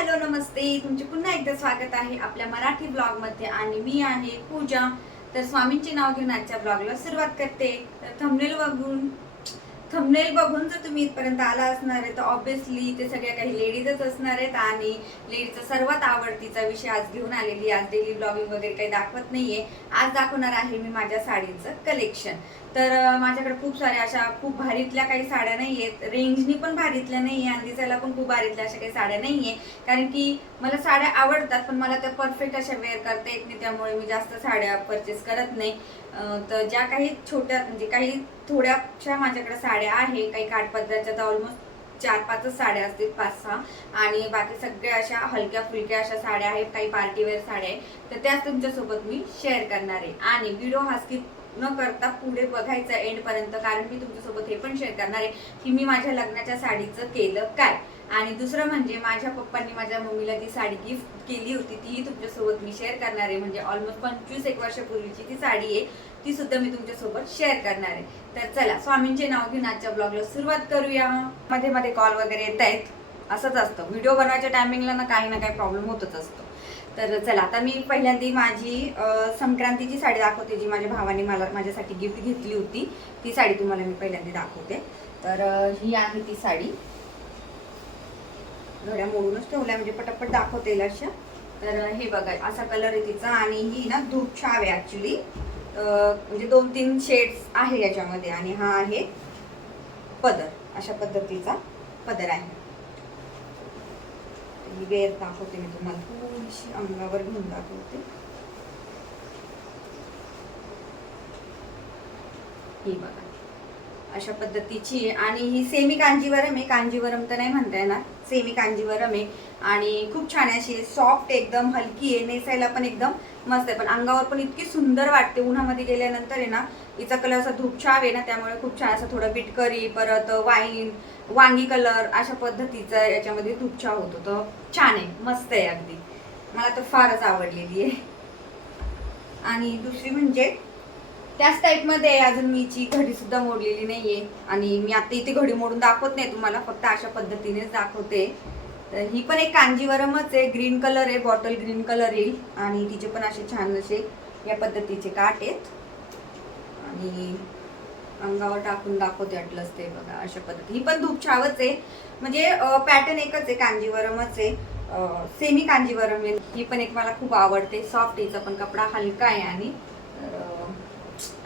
Hello नमस्ते. तुमचे पुन्हा एकदा स्वागत आहे आपल्या मराठी ब्लॉगमध्ये. आणि मी आहे पूजा. तर स्वामींचे नाव घेऊन आजच्या ब्लॉगला सुरुवात करते. तर थंबनेल बघून थंबनेल बघून जर तुम्ही इथपर्यंत आला असणार आहे तर ऑब्विसली ते सगळ्या काही लेडीजच असणार आहेत. आणि लेडीजचा सर्वात आवडतीचा विषय आज घेऊन आलेली आज डेली ब्लॉगिंग वगैरे काही दाखवत नाहीये. आज दाखवणार आहे मी माझ्या साडीचं कलेक्शन तर माझ्याकडे खूप साऱ्या अशा खूप भारीतल्या काही साड्या नाही आहेत रेंजनी पण भारीतल्या नाही आहे आणि दिसायला पण खूप भारीतल्या अशा काही साड्या नाही आहे कारण की मला साड्या आवडतात पण मला त्या परफेक्ट अशा वेअर करता येत नाही. त्यामुळे मी जास्त साड्या परचेस करत नाही. तर ज्या काही छोट्या म्हणजे काही थोड्याशा माझ्याकडे साड्या आहे. काही काठपदराच्या तर ऑलमोस्ट चार पाचच साड्या असतील पाच सहा आणि बाकी सगळ्या अशा हलक्या फुलक्या अशा साड्या आहेत. काही पार्टीवेअर साड्या आहेत. तर त्याच तुमच्यासोबत मी शेअर करणार आहे. आणि व्हिडिओ हा स्किप न करता पुढे बघायचं एंड पर्यंत कारण मी तुमच्यासोबत हे पण शेअर करणार आहे की मी माझ्या लग्नाच्या साडीचं केलं काय. आणि दुसरं म्हणजे माझ्या पप्पांनी माझ्या मम्मीला जी साडी गिफ्ट केली होती तीही तुमच्यासोबत मी शेअर करणार आहे. म्हणजे ऑलमोस्ट पंचवीस एक वर्षापूर्वीची ती साडी आहे ती सुद्धा मी तुमच्यासोबत शेअर करणार आहे. तर चला स्वामींचे नाव घेऊन आजच्या ब्लॉगला सुरुवात करूया. मध्ये मध्ये कॉल वगैरे येत आहेत. असंच असतं. व्हिडिओ बनवायच्या टायमिंगला ना काही ना काही प्रॉब्लेम होतच असतो. तर चला आता मी पहिल्यांदा माझी संक्रांतीची साडी दाखवते जी माझ्या भावाने मला माझ्यासाठी गिफ्ट घेतली होती. ती साडी तुम्हाला मी पहिल्यांदा दाखवते. तर ही आहे ती साडी. घड्या मोडूनच ठेवल्या म्हणजे पटापट दाखवते येईल अशा तर हे बघा असा कलर आहे तिचा आणि ही ना धूप छाव आहे ॲक्च्युली म्हणजे दोन तीन शेड्स आहे याच्यामध्ये आणि हा आहे पदर अशा पद्धतीचा पदर आहे. ही दाखवते मी तुम्हाला थोडीशी अंगावर घेऊन दाखवते. ही बघा. अशा पद्धतीची आणि ही सेमी कांजीवरम आहे. कांजीवरम तर नाही म्हणता येणार. सेमी कांजीवरम आहे. आणि खूप छान आहे अशी. सॉफ्ट एकदम हलकी आहे. नेसायला पण एकदम मस्त आहे. पण अंगावर पण इतकी सुंदर वाटते. उन्हामध्ये गेल्यानंतर आहे ना हिचा कलर असा धूपछाव आहे ना त्यामुळे खूप छान असं थोडं बिटकरी परत वाईन वांगी कलर अशा पद्धतीचा याच्यामध्ये धूपछाव होतो. तो छान आहे. मस्त आहे अगदी. मला तर फारच आवडलेली आहे. आणि दुसरी म्हणजे त्याच टाईपमध्ये अजून मीची घडी सुद्धा मोडलेली नाहीये. आणि मी आता इथे घडी मोडून दाखवत नाही तुम्हाला फक्त अशा पद्धतीनेच दाखवते. तर ही पण एक कांजीवरमच आहे ग्रीन कलर आहे बॉटल ग्रीन कलर येईल. आणि तिचे पण असे छान असे या पद्धतीचे काठ आहेत. आणि अंगावर टाकून दाखवते वाटलंच ते बघा अशा पद्धती. ही पण धूप छावच आहे. म्हणजे पॅटर्न एकच आहे कांजीवरमच आहे. सेमी कांजीवरम आहे. ही पण एक मला खूप आवडते. सॉफ्ट हिचा पण कपडा हलका आहे आणि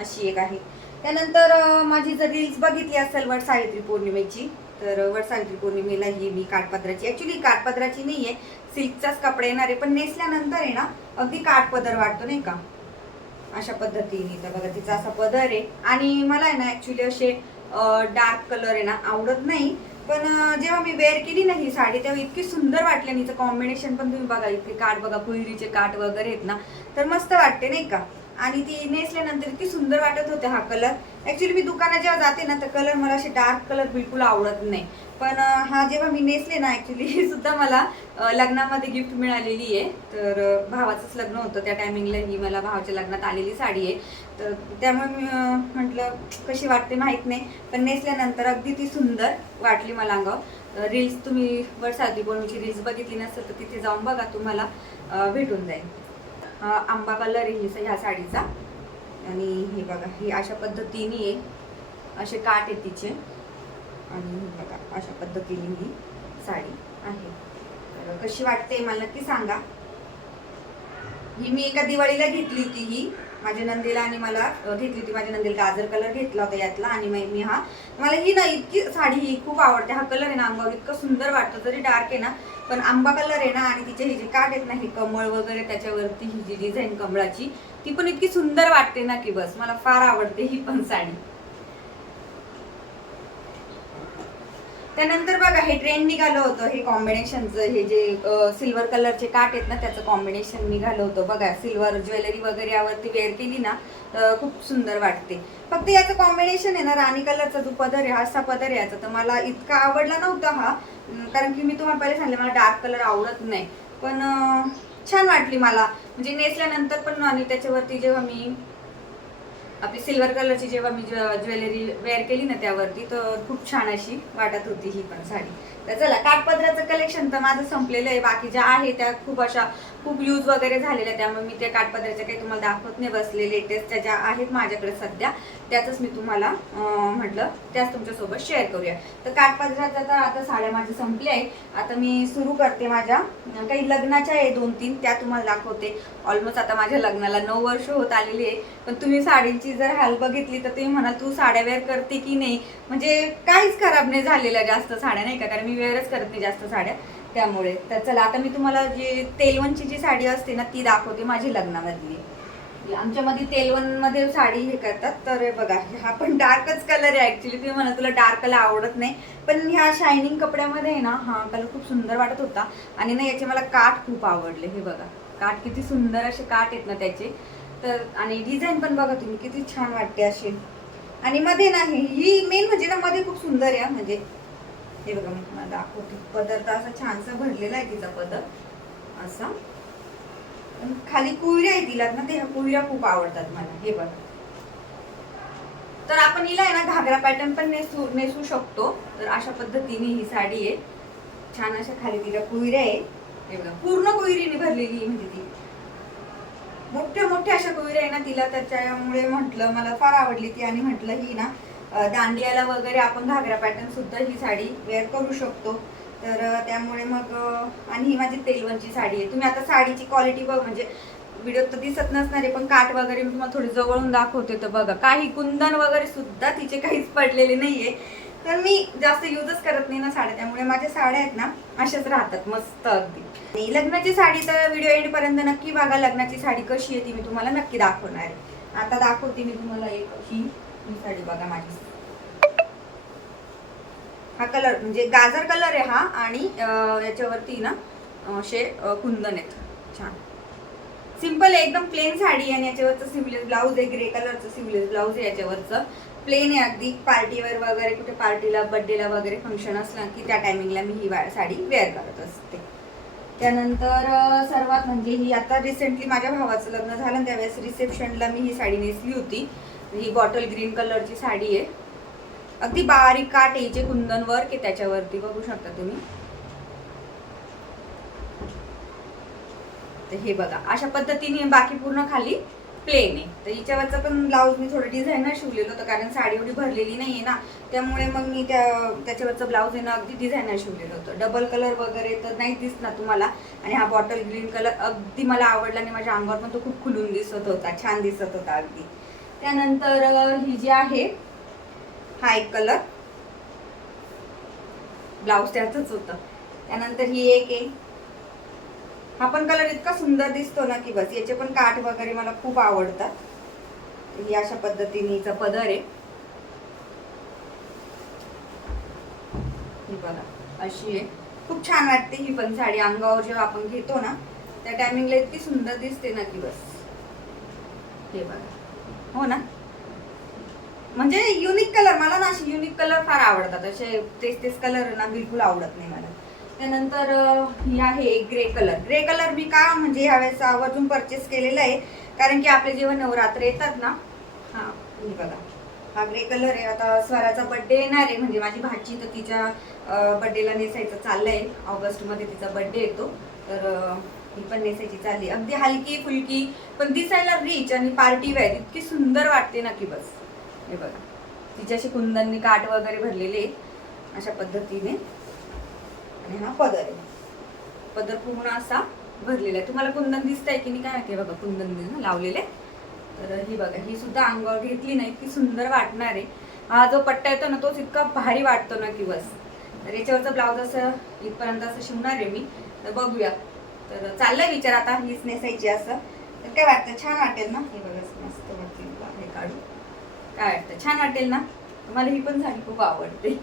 अशी एक आहे. त्यानंतर माझी जर रील्स बघितली असेल वट सावित्री पौर्णिमेची तर वड वट सावित्री पौर्णिमेला ही मी काठपदराची ऍक्च्युली काठपदराची नाही आहे सिल्कचाच कपडा येणार आहे पण नेसल्यानंतर आहे ना अगदी काठपदर वाटतो नाही का? अशा पद्धतीने तर बघा तिचा असा पदर आहे. आणि मला आहे ना ऍक्च्युली असे डार्क कलर आहे ना आवडत नाही. पण जेव्हा मी वेअर केली ना ही साडी तेव्हा इतकी सुंदर वाटली आणि तिचं कॉम्बिनेशन पण तुम्ही बघा इतके काठ बघा कुहिरीचे काठ वगैरे आहेत ना तर मस्त वाटते नाही का? आणि ती नेसल्यानंतर इतकी सुंदर वाटत होते हा कलर. ऍक्च्युली मी दुकानात जेव्हा जाते ना तर कलर मला असे डार्क कलर बिलकुल आवडत नाही. पण हा जेव्हा मी नेसले ना ऍक्च्युली सुद्धा मला लग्नामध्ये गिफ्ट मिळालेली आहे. तर भावाचंच लग्न होतं. त्या टायमिंगला ही मला भावाच्या लग्नात आलेली साडी आहे. तर त्यामुळे मी म्हटलं कशी वाटते माहीत नाही. पण नेसल्यानंतर अगदी ती सुंदर वाटली मला अंगावर. रील्स तुम्ही वर साधी बोलूची रील्स बघितली नसेल तर तिथे जाऊन बघा तुम्हाला भेटून जाईल. आंबा कलर आहे ह्या साडीचा. आणि हे बघा हे अशा पद्धतीने आहे. असे काठ आहे तिचे. आणि हे बघा अशा पद्धतीने ही साडी आहे. कशी वाटते मला नक्की सांगा. ही मी एका दिवाळीला घेतली होती ही. माझ्या नंदीला आणि मला घेतली होती. माझ्या नंदीला गाजर कलर घेतला होता यातला. आणि मी हा मला ही ना इतकी साडी ही खूप आवडते. हा कलर आहे ना अंगावर इतकं सुंदर वाटतं. जरी डार्क आहे ना पण आंबा कलर आहे ना आणि तिचे हे जे काट आहेत ना हे कमळ वगैरे त्याच्यावरती ही जी डिझाईन कमळाची ती पण इतकी सुंदर वाटते ना की बस मला फार आवडते ही पण साडी. त्यानंतर बघा हे ट्रेंड निघालं होतं हे कॉम्बिनेशनचं हे जे सिल्वर कलरचे काठ आहेत ना त्याचं कॉम्बिनेशन निघालं होतं. बघा सिल्वर ज्वेलरी वगैरे यावरती वेअर केली ना तर खूप सुंदर वाटते. फक्त याचं कॉम्बिनेशन आहे ना राणी कलरचा जो पदर आहे हा असा पदर याचा. तर मला इतका आवडला नव्हता हा कारण की मी तुम्हाला पहिले सांगितलं मला डार्क कलर आवडत नाही. पण छान वाटली मला. म्हणजे नेसल्यानंतर पण आणि त्याच्यावरती जेव्हा मी आपली सिल्वर कलरची जेव्हा मी ज्वेलरी वेअर केली ना त्यावरती तर खूप छान अशी वाटत होती ही पण साडी. तर चला काठपदराचं कलेक्शन तर माझं संपलेलं आहे. बाकी ज्या आहे त्या खूप अशा खूप यूज वगैरे झालेल्या त्यामुळे मी त्या काठपदराच्या काही तुम्हाला दाखवत नाही बसले. लेटेस्ट त्या ज्या आहेत माझ्याकडे सध्या त्याचंच मी तुम्हाला म्हटलं त्याच तुमच्यासोबत शेअर करूया. तर काठपदराच्या तर आता साड्या माझ्या संपल्या आहे आता मी सुरू करते माझ्या काही लग्नाच्या आहे दोन तीन त्या तुम्हाला दाखवते. ऑलमोस्ट आता माझ्या लग्नाला नऊ वर्ष होत आलेली आहे. पण तुम्ही साडींची जर हाल बघितली तर तुम्ही म्हणाल तू साड्या वेअर करते की नाही? म्हणजे काहीच खराब नाही झालेल्या जास्त साड्या नाही का? कारण मी वेअरच करत नाही जास्त साड्या त्यामुळे. तर चला आता मी तुम्हाला जी तेलवनची जी साडी असते ना ती दाखवते माझी लग्नामधली. आमच्यामध्ये तेलवनमध्ये साडी हे करतात तर बघा हा पण डार्कच कलर आहे ॲक्च्युली तुम्ही म्हणा तुला डार्क कलर आवडत नाही. पण ह्या शायनिंग कपड्यामध्ये आहे ना हा कलर खूप सुंदर वाटत होता. आणि ना याचे मला काठ खूप आवडले हे बघा. काठ किती सुंदर असे काठ आहेत ना त्याचे. तर आणि डिझाईन पण बघा तुम्ही किती छान वाटते अशी. आणि मध्ये नाही ही मेन म्हणजे ना मध्ये खूप सुंदर आहे म्हणजे हे बघा मी तुम्हाला दाखवते. पदर तर असा छानसा भरलेला आहे तिचा पदर. असा. खाली कुविऱ्या आहे तिला ना ते ह्या कुयऱ्या खूप आवडतात मला. हे बघा. तर आपण हिला आहे ना घागरा पॅटर्न पण नेसू नेसू शकतो. तर अशा पद्धतीने ही साडी आहे. छान अशा खाली तिला कुविऱ्या आहे. हे बघा पूर्ण कुविरीने भरलेली म्हणजे ती. मोठ्या मोठ्या अशा कुयऱ्या आहे ना तिला त्याच्यामुळे म्हटलं मला फार आवडली ती आणि म्हटलं ही ना दांडियाला वगैरे आपण घागरा पॅटर्न सुद्धा ही साडी वेअर करू शकतो. तर त्यामुळे मग आणि ही माझी तेलवनची साडी आहे. तुम्ही आता साडीची क्वालिटी बघ म्हणजे व्हिडिओ तर दिसत नसणार आहे पण काठ वगैरे मी तुम्हाला थोडी जवळून दाखवते तर बघा. काही कुंदन वगैरे सुद्धा तिचे काहीच पडलेले नाहीये. तर मी जास्त युजच करत नाही ना साड्या त्यामुळे माझ्या साड्या आहेत ना अशाच राहतात मस्त अगदी. आणि लग्नाची साडी तर व्हिडिओ एंड पर्यंत नक्की बघा लग्नाची साडी कशी आहे ती मी तुम्हाला नक्की दाखवणार आहे. आता दाखवते मी तुम्हाला एक ही साडी बघा माझी. हा कलर म्हणजे गाजर कलर आहे हा आणि याच्यावरती ना असे कुंदन आहेत. छान. सिंपल आहे एकदम प्लेन साडी आहे आणि याच्यावरचं सिमलेस ब्लाऊज आहे ग्रे कलरचं सिमलेस ब्लाऊज आहे याच्यावरचं. प्लेन आहे अगदी. पार्टीवर वगैरे कुठे पार्टीला बर्थडेला वगैरे फंक्शन असलं की त्या टायमिंगला मी ही साडी वेअर करत असते. त्यानंतर सर्वात म्हणजे ही आता रिसेंटली माझ्या भावाचं लग्न झालं आणि त्यावेळेस रिसेप्शनला मी ही साडी नेसली होती. ही बॉटल ग्रीन कलरची साडी आहे. अगदी बारीक काट यायचे कुंदन वर्क आहे त्याच्यावरती बघू शकता तुम्ही. तर हे बघा. अशा पद्धतीने बाकी पूर्ण खाली प्लेन आहे. तर हिच्यावरचं पण ब्लाऊज मी थोडं डिझायनर शिवलेलं होतं कारण साडी एवढी भरलेली नाहीये ना. त्यामुळे मग मी त्या त्याच्यावरचं ब्लाऊज आहे ना अगदी डिझायनर शिवलेलं होतं. डबल कलर वगैरे तर नाही दिसणार तुम्हाला. आणि हा बॉटल ग्रीन कलर अगदी मला आवडला आणि माझ्या अंगावर पण तो खूप खुलून दिसत होता. छान दिसत होता अगदी. त्यानंतर ही जी आहे हा एक कलर ब्लाऊज त्याचंच होतं. त्यानंतर ही एक आहे. हा पण कलर इतका सुंदर दिसतो ना की बस याचे पण काठ वगैरे मला खूप आवडतात. ही अशा पद्धतीने हिचा पदर आहे. ही बघा अशी आहे. खूप छान वाटते ही पण साडी अंगावर जेव्हा आपण घेतो ना त्या टायमिंगला इतकी सुंदर दिसते ना की बस. हे बघा. हो ना? म्हणजे युनिक कलर मला ना असे युनिक कलर फार आवडतात. असे तेच तेच कलर ना बिलकुल आवडत नाही मला. त्यानंतर हे आहे ग्रे कलर. ग्रे कलर मी का म्हणजे ह्यावेळेस आवर्जून परचेस केलेला आहे. कारण की आपले जेव्हा नवरात्र येतात ना हां बघा. हा ग्रे कलर आहे. आता स्वराचा बड्डे येणार आहे. म्हणजे माझी भाची तर तिच्या बड्डेला नेसायचं चाललंय. ऑगस्टमध्ये तिचा बड्डे येतो. तर ही पण नेसायची चालली. अगदी हलकी फुलकी पण दिसायला रिच आणि पार्टी वेअर इतकी सुंदर वाटते ना की बस. हे बघा. तिच्याशी कुंदननी काठ वगैरे भरलेले अशा पद्धतीने. आणि हा पदर आहे. पदर पूर्ण असा भरलेला आहे. तुम्हाला कुंदन दिसतंय की नाही? काय आहे बघा. कुंदन लावलेले तर ही बघा ही सुद्धा अंगावर घेतली नाही. इतकी सुंदर वाटणार आहे. हा जो पट्टा येतो ना तोच इतका भारी वाटतो ना की बस तर याच्यावरचं ब्लाऊज असं इथपर्यंत असं शिवणार आहे मी. तर बघूया. तर चाललंय विचार आता. हीच नेसायची असं. तर काय वाटतं? छान वाटेल ना? हे बघा मस्त वाटते हे काढू. काय वाटतं? छान वाटेल ना? मला ही पण साडी खूप आवडते.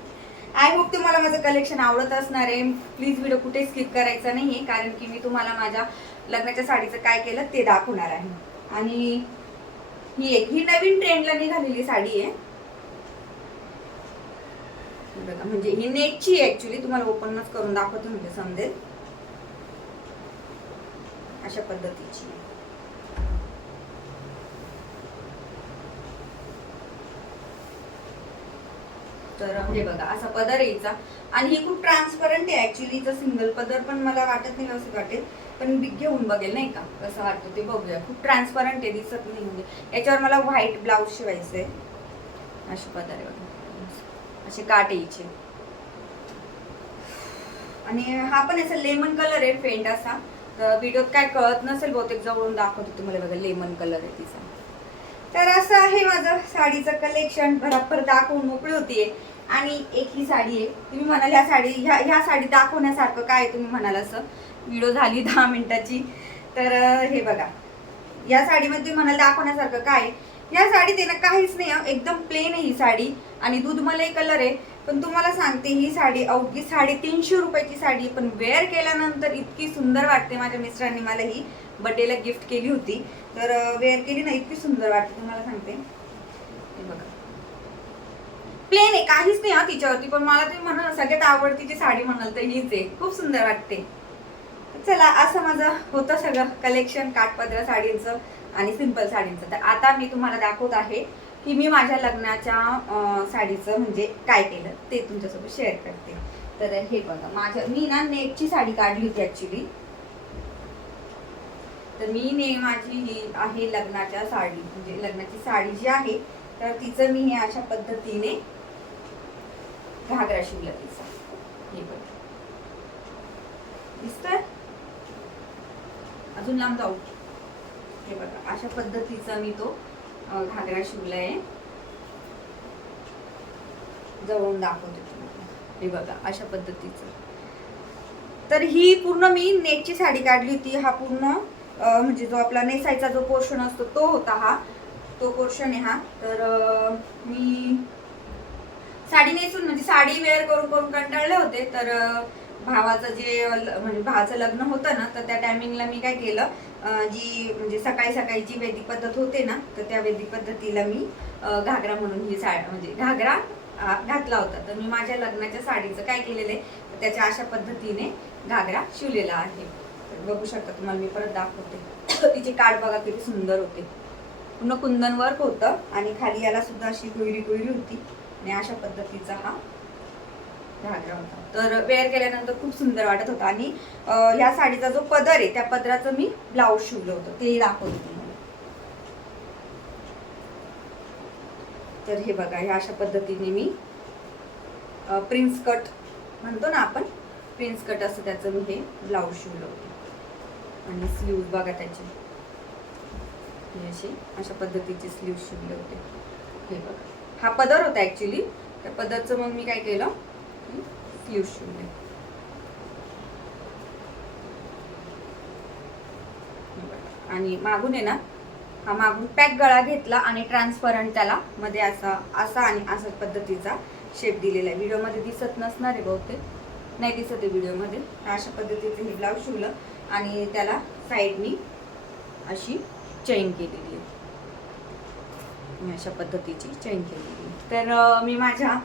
आय होप तुम्हाला माझं कलेक्शन आवडत असणार आहे. प्लीज व्हिडिओ कुठे स्किप करायचा नाही आहे कारण की मी तुम्हाला माझ्या लग्नाच्या साडीचं काय केलं ते दाखवणार आहे. आणि ही एक ही नवीन ट्रेंडला निघालेली साडी आहे. बघा म्हणजे ही नेटची आहे ऍक्च्युली तुम्हाला ओपनच करून दाखवतो म्हणजे समजेल. अशा पद्धतीची. तर हे बघा असा पदर यायचा. आणि ही खूप ट्रान्सपरंट आहे ऍक्च्युली तर सिंगल पदर पण मला वाटत नाही असं वाटेल. पण मी घेऊन बघेल नाही का? कसं वाटतं ते बघूया. खूप ट्रान्सपरंट आहे दिसत नाही म्हणजे. याच्यावर मला व्हाईट ब्लाऊज शिवायचं आहे. असे पदर आहे बघा. असे काट यायचे. आणि हा पण याचा लेमन कलर आहे फेंट असा. तर व्हिडिओत काय कळत नसेल बहुतेक जवळून दाखवतो तुम्हाला बघा लेमन कलर आहे तिचा. तर असं आहे माझं साडीचं कलेक्शन भराभर दाखवून मोकळी होतीये. आणि एक ही साडी आहे. तुम्ही म्हणाल ह्या साडी ह्या ह्या साडी दाखवण्यासारखं काय आहे? तुम्ही म्हणाल असं. व्हिडिओ झाली दहा मिनिटाची. तर हे बघा. या साडीमध्ये तुम्ही म्हणाल दाखवण्यासारखं काय आहे? या साडीत आहे काहीच नाही एकदम प्लेन आहे ही साडी. आणि दूध मलाई कलर आहे. पण तुम्हाला सांगते ही साडी अवघी साडेतीनशे रुपयाची साडी पण वेअर केल्यानंतर इतकी सुंदर वाटते माझ्या मिस्टरांनी मला ही बर्थडेला गिफ्ट केली होती. तर वेअर केली ना इतकी सुंदर वाटते तुम्हाला सांगते. प्लेन आहे काहीच नाही हा तिच्यावरती. पण मला तुम्ही म्हणाल सगळ्यात आवडतीची साडी म्हणाल तर हीच आहे. खूप सुंदर वाटते. चला असं माझं होतं सगळं कलेक्शन काठपदरा साडींचं आणि सिंपल साडींचं. तर आता मी तुम्हाला दाखवत आहे की मी माझ्या लग्नाच्या साडीचं म्हणजे काय केलं ते तुमच्यासोबत शेअर करते. तर हे बघा माझ्या मी ना नेटची साडी काढली होती ऍक्च्युली तर मी ने माझी ही आहे लग्नाच्या साडी म्हणजे लग्नाची साडी जी आहे तर तिचं मी हे अशा पद्धतीने घागरा शिवला तिचा हे बघ. दिसतंय? अजून लांब जाऊ. हे बघा अशा पद्धतीचा मी तो घागरा शिवलाय. जवळून दाखवते तुम्हाला. हे बघा अशा पद्धतीचं. तर ही पूर्ण मी नेटची साडी काढली होती. हा पूर्ण म्हणजे जो आपला नेसायचा जो पोर्शन असतो तो होता हा. तो पोर्शन आहे हा. तर मी साडी नेसून म्हणजे साडी वेअर करून करून कंटाळले होते तर भावाचं जे ल- म्हणजे भावाचं लग्न होतं ना तर त्या टायमिंगला मी काय केलं जी म्हणजे सकाळी सकाळी जी वैदिक पद्धत होते ना तर त्या वैदिक पद्धतीला मी घागरा म्हणून ही साड म्हणजे घागरा घातला होता. तर मी माझ्या लग्नाच्या साडीचं काय केलेलं आहे तर त्याच्या अशा पद्धतीने घागरा शिवलेला आहे. बघू शकता तुम्हाला मी परत दाखवते. तिचे काड बघा किती सुंदर होते. पूर्ण कुंदन वर्क होतं आणि खाली याला सुद्धा अशी कोयरी कोयरी होती. आणि अशा पद्धतीचा हा घागरा होता. तर वेअर केल्यानंतर खूप सुंदर वाटत होता. आणि ह्या साडीचा जो पदर आहे त्या पदराचं मी ब्लाऊज शिवलं होतं. तेही दाखवते तुम्हाला. तर हे बघा ह्या अशा पद्धतीने मी प्रिन्स कट म्हणतो ना आपण प्रिन्स कट असं त्याचं मी हे ब्लाऊज शिवलं होतं. आणि स्लीव बघा त्याचे. हे असे अशा पद्धतीचे स्लीव शिवले होते. हे बघा. हा पदर होता ऍक्च्युली त्या पदरचं मग मी काय केलं? स्लीव शिवले आणि मागून आहे ना हा मागून पॅक गळा घेतला आणि ट्रान्सपरंट त्याला मध्ये असा असा आणि असा पद्धतीचा शेप दिलेला आहे. व्हिडिओमध्ये दिसत नसणार आहे बहुतेक. नाही दिसत आहे व्हिडिओमध्ये अशा पद्धतीचं हे ब्लाऊज शिवलं आणि त्याला साईडनी अशी चेन केलेली आहे. मी अशा पद्धतीची चेन केलेली. तर मी माझ्या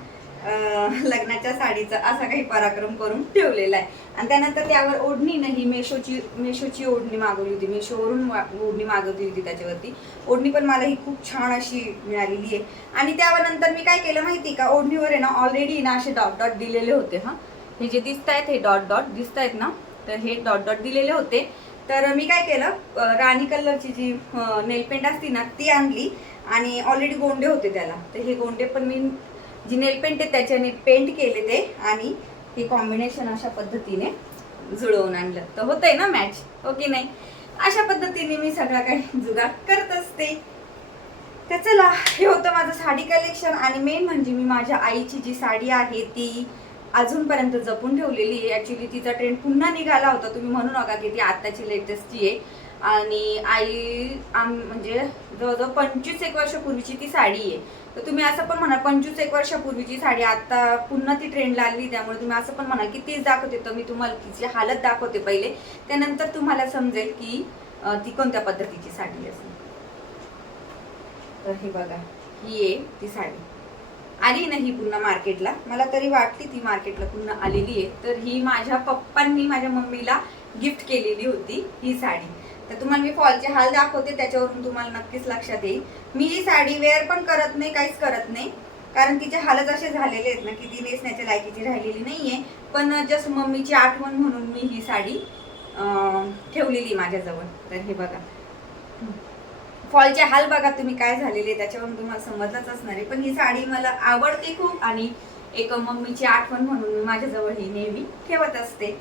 लग्नाच्या साडीचा असा काही पराक्रम करून ठेवलेला आहे. आणि त्यानंतर त्यावर ओढणी नाही मेशोची मेशोची ओढणी मागवली होती. मेशोवरून ओढणी मागवली होती त्याच्यावरती. ओढणी पण मला ही खूप छान अशी मिळालेली आहे. आणि त्यावर नंतर मी काय केलं माहिती का? ओढणीवर आहे ना ऑलरेडी ना असे डॉट डॉट दिलेले होते हा. हे जे दिसत आहेत हे डॉट डॉट दिसत आहेत ना तर हे डॉट डॉट दिलेले होते. तर मी काय केलं? राणी कलरची जी नेल पेंट असती ना ती आणली. आणि ऑलरेडी गोंडे होते त्याला. तर हे गोंडे पण मी जी नेल पेंट आहे त्याच्याने पेंट केले ते आणि हे कॉम्बिनेशन अशा पद्धतीने जुळवून आणलं. तर होतंय ना मॅच हो की नाही? अशा पद्धतीने मी सगळा काही जुगाड करत असते. तर चला हे होतं माझं साडी कलेक्शन आणि मेन म्हणजे मी माझ्या आईची जी साडी आहे ती अजूनपर्यंत जपून ठेवलेली आहे. ॲक्च्युली तिचा ट्रेंड पुन्हा निघाला होता. तुम्ही म्हणू नका की ती आत्ताची लेटेस्टची आहे. आणि आई आम म्हणजे जवळजवळ पंचवीस एक वर्षापूर्वीची ती साडी आहे. तर तुम्ही असं पण म्हणा पंचवीस एक वर्षापूर्वीची साडी आता पुन्हा ती ट्रेंडला आली त्यामुळे तुम्ही असं पण म्हणाल की तीच दाखवते. तर मी तुम्हाला तिची हालत दाखवते पहिले. त्यानंतर तुम्हाला समजेल की ती कोणत्या पद्धतीची साडी असेल. तर हे बघा ही आहे ती साडी. आली ना ही पुन्हा मार्केटला. मला तरी वाटली ती मार्केटला पुन्हा आलेली आहे. तर ही माझ्या पप्पांनी माझ्या मम्मीला गिफ्ट केलेली होती ही साडी. तर तुम्हाला मी फॉलचे हाल दाखवते त्याच्यावरून तुम्हाला नक्कीच लक्षात येईल. मी ही साडी वेअर पण करत नाही काहीच करत नाही. कारण तिचे हालच असे झालेले आहेत ना की ती नेसण्याच्या लायकीची राहिलेली नाही आहे पण जस्ट मम्मीची आठवण म्हणून मी ही साडी ठेवलेली माझ्याजवळ. तर हे बघा. फॉलचे हाल बघा तुम्ही काय झालेले त्याच्यावरून तुम्हाला समजलंच असणार आहे. पण ही साडी मला आवडते खूप आणि एक मम्मीची आठवण म्हणून मी माझ्याजवळ ही नेहमी ठेवत असते.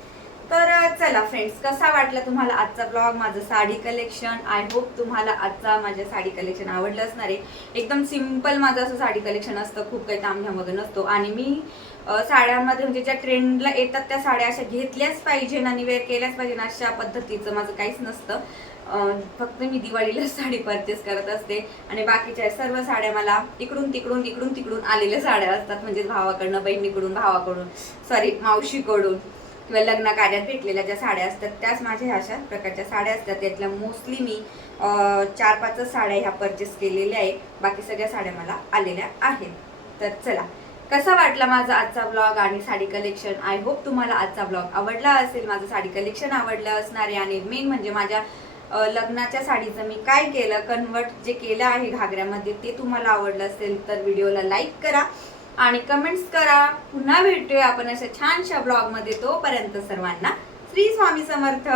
तर चला फ्रेंड्स कसा वाटला तुम्हाला आजचा ब्लॉग माझं साडी कलेक्शन आय होप तुम्हाला आजचा माझ्या साडी कलेक्शन आवडलं असणार आहे. एकदम सिंपल माझं असं साडी कलेक्शन असतं खूप काही तामझाम वगैरे नसतो. आणि मी साड्यांमध्ये म्हणजे ज्या ट्रेंडला येतात त्या साड्या अशा घेतल्याच पाहिजे आणि वेअर केल्याच पाहिजे अशा पद्धतीचं माझं काहीच नसतं. फक्त मी दिवाळीला साडी परचेस करत असते. आणि बाकीच्या सर्व साड्या मला इकडून तिकडून इकडून तिकडून आलेल्या साड्या असतात. म्हणजे भावाकडनं बहिणीकडून भावाकडून सॉरी मावशीकडून किंवा लग्न कार्यात भेटलेल्या ज्या साड्या असतात त्याच माझ्या अशा प्रकारच्या साड्या असतात. त्यातल्या मोस्टली मी चार पाचच साड्या ह्या परचेस केलेल्या आहे बाकी सगळ्या साड्या मला आलेल्या आहेत. तर चला. कसा वाटला माझा आजचा ब्लॉग आणि साडी कलेक्शन आय होप तुम्हाला आजचा ब्लॉग आवडला असेल. माझं साडी कलेक्शन आवडलं असणार आहे. आणि मेन म्हणजे माझ्या लग्नाच्या साडीचं मी काय केलं? कन्वर्ट जे केलं आहे घागऱ्यामध्ये ते तुम्हाला आवडलं असेल तर व्हिडिओला लाईक करा आणि कमेंट्स करा. पुन्हा भेटूया आपण अशा छानशा ब्लॉगमध्ये तोपर्यंत सर्वांना श्री स्वामी समर्थ.